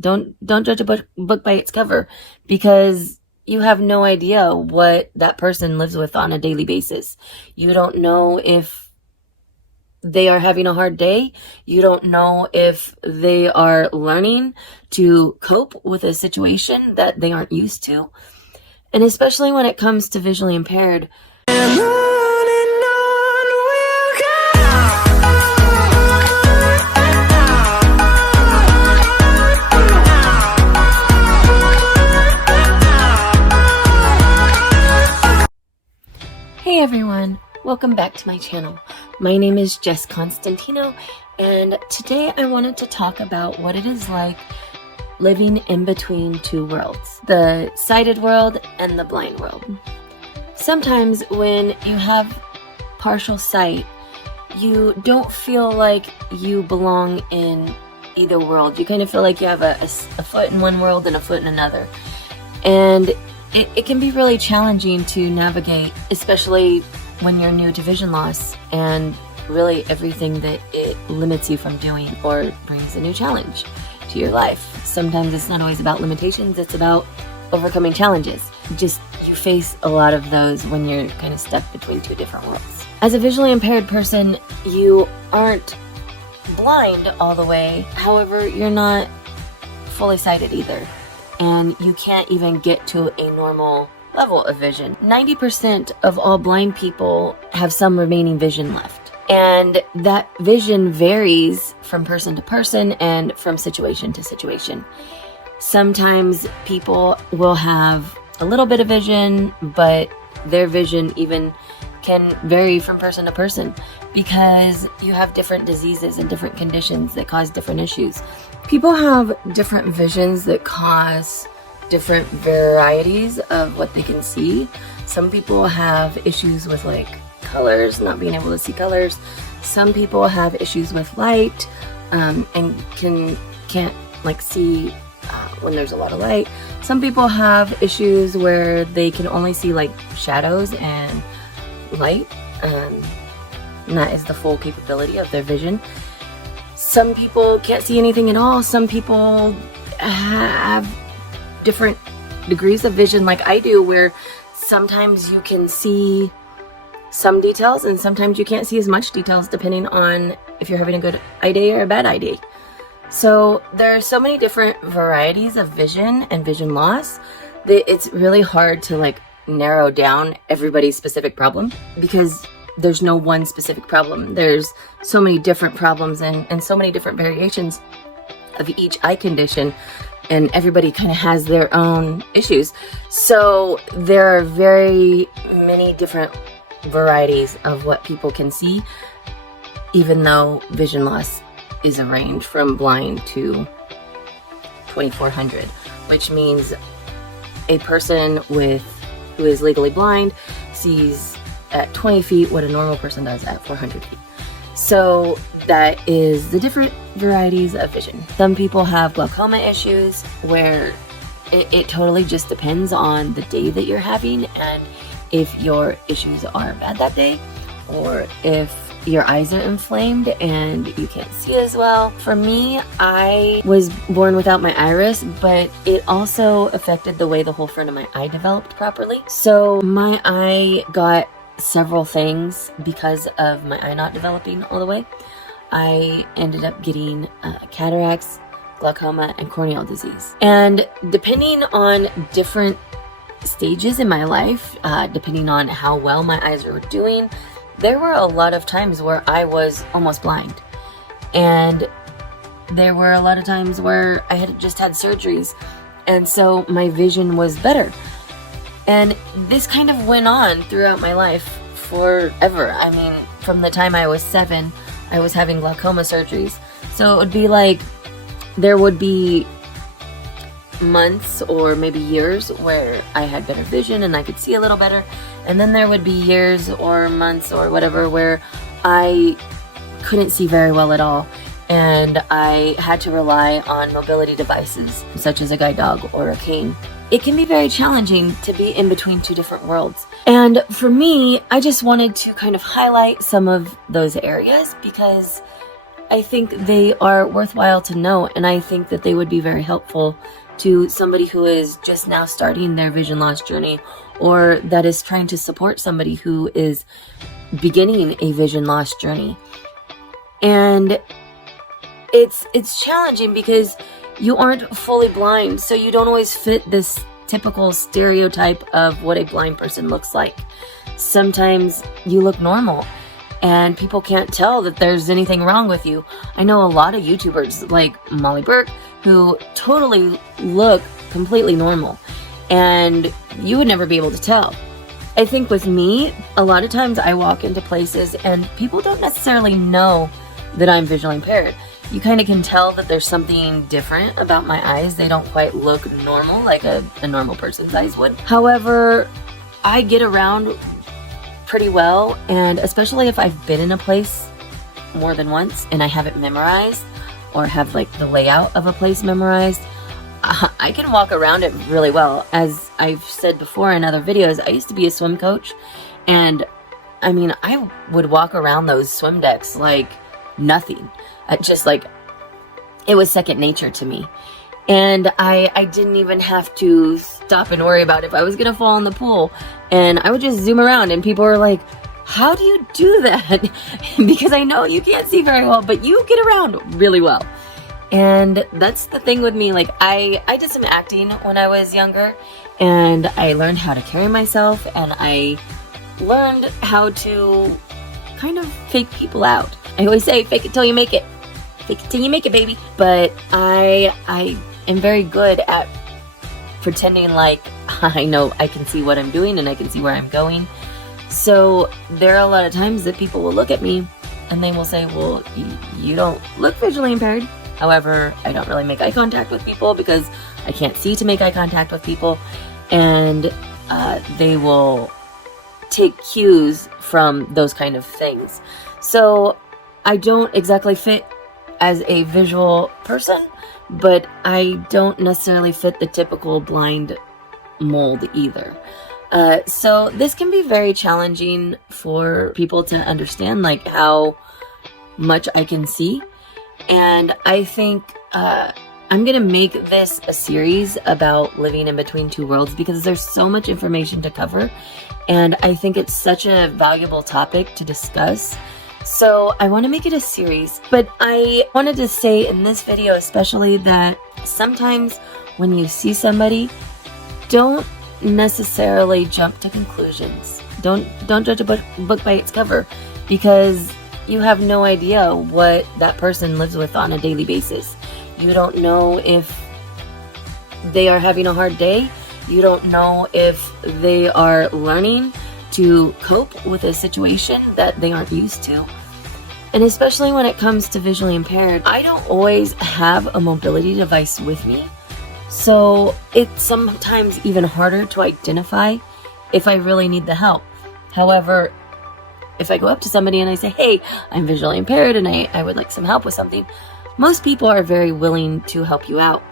Don't judge a book by its cover, because you have no idea what that person lives with on a daily basis. You don't know if they are having a hard day. You don't know if they are learning to cope with a situation that they aren't used to. And especially when it comes to visually impaired, Hey everyone, welcome back to my channel. My name is JessConstantino, and today I wanted to talk about what it is like living in between two worlds, the sighted world and the blind world. Sometimes when you have partial sight, you don't feel like you belong in either world. You kind of feel like you have a foot in one world and a foot in another. And it can be really challenging to navigate, especially when you're new to vision loss and really everything that it limits you from doing or brings a new challenge to your life. Sometimes it's not always about limitations, it's about overcoming challenges. You face a lot of those when you're kind of stuck between two different worlds. As a visually impaired person, you aren't blind all the way. However, you're not fully sighted either. And you can't even get to a normal level of vision. 90% of all blind people have some remaining vision left. And that vision varies from person to person and from situation to situation. Sometimes people will have a little bit of vision, but their vision even can vary from person to person because you have different diseases and different conditions that cause different issues. People have different visions that cause different varieties of what they can see. Some people have issues with like colors, not being able to see colors. Some people have issues with light and can't like see when there's a lot of light. Some people have issues where they can only see like shadows and light, and that is the full capability of their vision. Some people can't see anything at all. Some people have different degrees of vision like I do, where sometimes you can see some details and sometimes you can't see as much details depending on if you're having a good eye day or a bad eye day. So there are so many different varieties of vision and vision loss that it's really hard to like narrow down everybody's specific problem, because there's no one specific problem. There's so many different problems and so many different variations of each eye condition, and everybody kind of has their own issues. So there are very many different varieties of what people can see, even though vision loss is a range from blind to 2400, which means a person who is legally blind sees at 20 feet what a normal person does at 400 feet. So that is the different varieties of vision. Some people have glaucoma issues where it totally just depends on the day that you're having and if your issues are bad that day, or if your eyes are inflamed and you can't see as well. For me, I was born without my iris, but it also affected the way the whole front of my eye developed properly. So my eye got several things because of my eye not developing all the way. I ended up getting cataracts, glaucoma, and corneal disease. And depending on different stages in my life, depending on how well my eyes were doing, there were a lot of times where I was almost blind. And there were a lot of times where I had just had surgeries, and so my vision was better. And this kind of went on throughout my life forever. I mean, from the time I was 7, I was having glaucoma surgeries. So it would be like, there would be months or maybe years where I had better vision and I could see a little better. And then there would be years or months or whatever where I couldn't see very well at all. And I had to rely on mobility devices such as a guide dog or a cane. It can be very challenging to be in between two different worlds. And for me, I just wanted to kind of highlight some of those areas because I think they are worthwhile to know, and I think that they would be very helpful to somebody who is just now starting their vision loss journey, or that is trying to support somebody who is beginning a vision loss journey. And it's challenging because you aren't fully blind, so you don't always fit this typical stereotype of what a blind person looks like. Sometimes you look normal and people can't tell that there's anything wrong with you. I know a lot of YouTubers like Molly Burke who totally look completely normal, and you would never be able to tell. I think with me, a lot of times I walk into places and people don't necessarily know that I'm visually impaired. You kind of can tell that there's something different about my eyes. They don't quite look normal like a normal person's eyes would. However, I get around pretty well, and especially if I've been in a place more than once and I have it memorized, or have like the layout of a place memorized, I can walk around it really well. As I've said before in other videos, I used to be a swim coach, and I mean, I would walk around those swim decks like nothing. Just like it was second nature to me. And I didn't even have to stop and worry about if I was gonna fall in the pool. And I would just zoom around, and people were like, how do you do that? Because I know you can't see very well, but you get around really well. And that's the thing with me. Like I did some acting when I was younger, and I learned how to carry myself, and I learned how to kind of fake people out. I always say, fake it till you make it. Fake it till you make it, baby. But I am very good at pretending like I know I can see what I'm doing and I can see where I'm going. So there are a lot of times that people will look at me and they will say, well, you don't look visually impaired. However, I don't really make eye contact with people because I can't see to make eye contact with people. And they will take cues from those kind of things. So I don't exactly fit as a visual person, but I don't necessarily fit the typical blind mold either. So this can be very challenging for people to understand, like how much I can see. And I think I'm gonna make this a series about living in between two worlds because there's so much information to cover, and I think it's such a valuable topic to discuss. So I want to make it a series, but I wanted to say in this video especially that sometimes when you see somebody, don't necessarily jump to conclusions. Don't judge a book by its cover, because you have no idea what that person lives with on a daily basis. You don't know if they are having a hard day. You don't know if they are learning to cope with a situation that they aren't used to. And especially when it comes to visually impaired, I don't always have a mobility device with me. So it's sometimes even harder to identify if I really need the help. However, if I go up to somebody and I say, hey, I'm visually impaired and I would like some help with something, most people are very willing to help you out.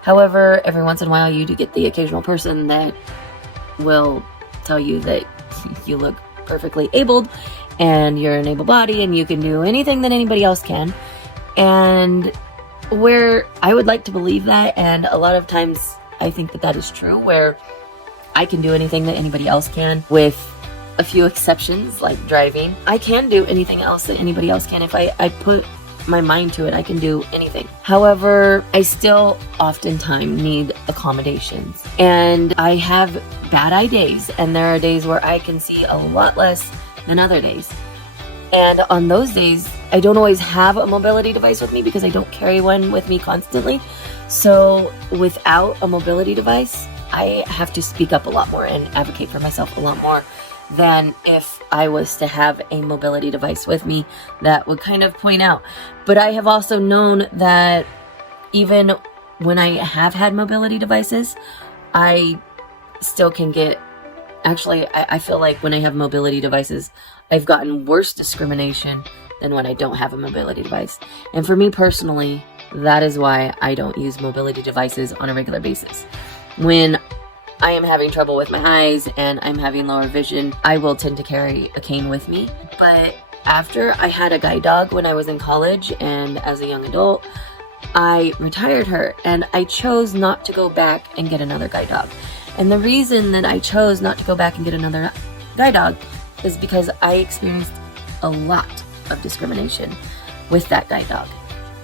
However, every once in a while you do get the occasional person that will tell you that you look perfectly abled and you're an able body and you can do anything that anybody else can. And where I would like to believe that, and a lot of times I think that that is true, where I can do anything that anybody else can, with a few exceptions like driving. I can do anything else that anybody else can. If I put my mind to it, I can do anything. However, I still oftentimes need accommodations, and I have bad eye days, and there are days where I can see a lot less than other days. And on those days, I don't always have a mobility device with me because I don't carry one with me constantly. So without a mobility device, I have to speak up a lot more and advocate for myself a lot more than if I was to have a mobility device with me that would kind of point out. But I have also known that even when I have had mobility devices, I still can get, actually, I feel like when I have mobility devices, I've gotten worse discrimination than when I don't have a mobility device. And for me personally, that is why I don't use mobility devices on a regular basis. When I am having trouble with my eyes and I'm having lower vision, I will tend to carry a cane with me. But after I had a guide dog when I was in college and as a young adult, I retired her and I chose not to go back and get another guide dog. And the reason that I chose not to go back and get another guide dog is because I experienced a lot of discrimination with that guide dog.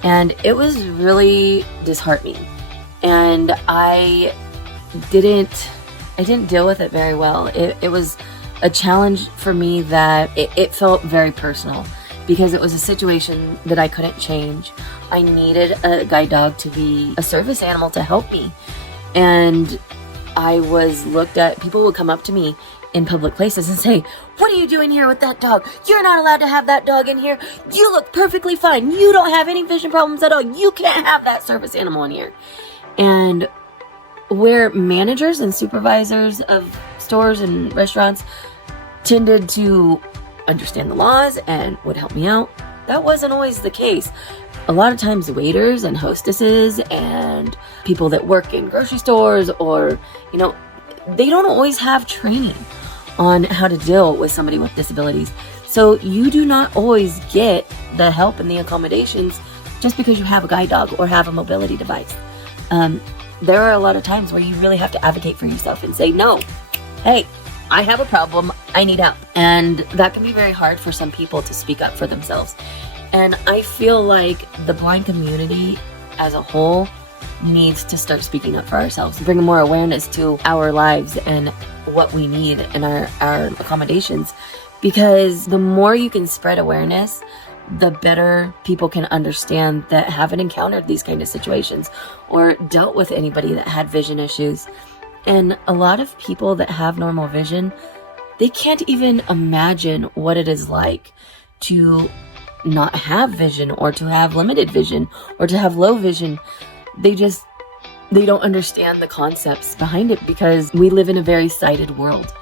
And it was really disheartening. And I didn't deal with it very well. It was a challenge for me that it felt very personal because it was a situation that I couldn't change. I needed a guide dog to be a service animal to help me. And I was looked at, people would come up to me in public places and say, "What are you doing here with that dog? You're not allowed to have that dog in here. You look perfectly fine. You don't have any vision problems at all. You can't have that service animal in here." And where managers and supervisors of stores and restaurants tended to understand the laws and would help me out, that wasn't always the case. A lot of times waiters and hostesses and people that work in grocery stores or, they don't always have training on how to deal with somebody with disabilities. So you do not always get the help and the accommodations just because you have a guide dog or have a mobility device. There are a lot of times where you really have to advocate for yourself and say, "No, hey, I have a problem, I need help." And that can be very hard for some people to speak up for themselves. And I feel like the blind community as a whole needs to start speaking up for ourselves, bring more awareness to our lives and what we need and our accommodations. Because the more you can spread awareness, the better people can understand that haven't encountered these kind of situations or dealt with anybody that had vision issues. And a lot of people that have normal vision, they can't even imagine what it is like to not have vision or to have limited vision or to have low vision. They don't understand the concepts behind it because we live in a very sighted world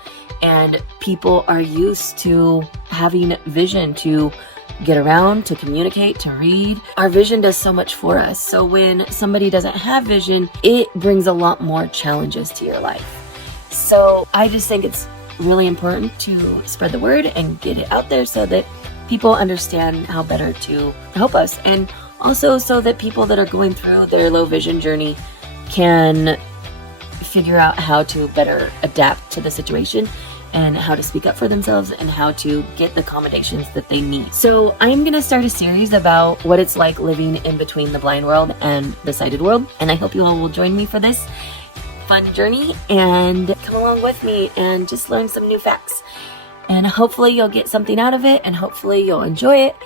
and people are used to having vision to get around, to communicate, to read. Our vision does so much for us. So when somebody doesn't have vision, it brings a lot more challenges to your life. So I just think it's really important to spread the word and get it out there so that people understand how better to help us. And also so that people that are going through their low vision journey can figure out how to better adapt to the situation and how to speak up for themselves and how to get the accommodations that they need. So I'm going to start a series about what it's like living in between the blind world and the sighted world. And I hope you all will join me for this fun journey and come along with me and just learn some new facts. And hopefully you'll get something out of it and hopefully you'll enjoy it.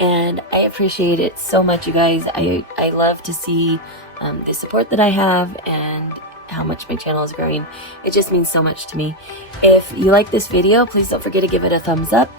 And I appreciate it so much, you guys. I love to see the support that I have and how much my channel is growing. It just means so much to me. If you like this video, please don't forget to give it a thumbs up.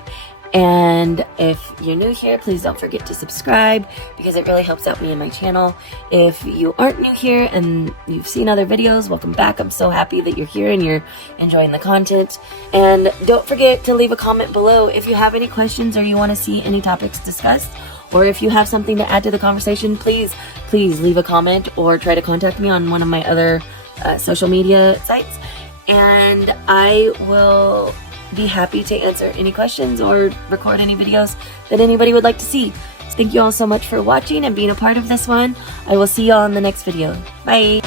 And if you're new here, please don't forget to subscribe because it really helps out me and my channel. If you aren't new here and you've seen other videos, welcome back. I'm so happy that you're here and you're enjoying the content. And don't forget to leave a comment below if you have any questions or you want to see any topics discussed. Or if you have something to add to the conversation, please leave a comment or try to contact me on one of my other social media sites. And I will be happy to answer any questions or record any videos that anybody would like to see. So thank you all so much for watching and being a part of this one. I will see you all in the next video. Bye.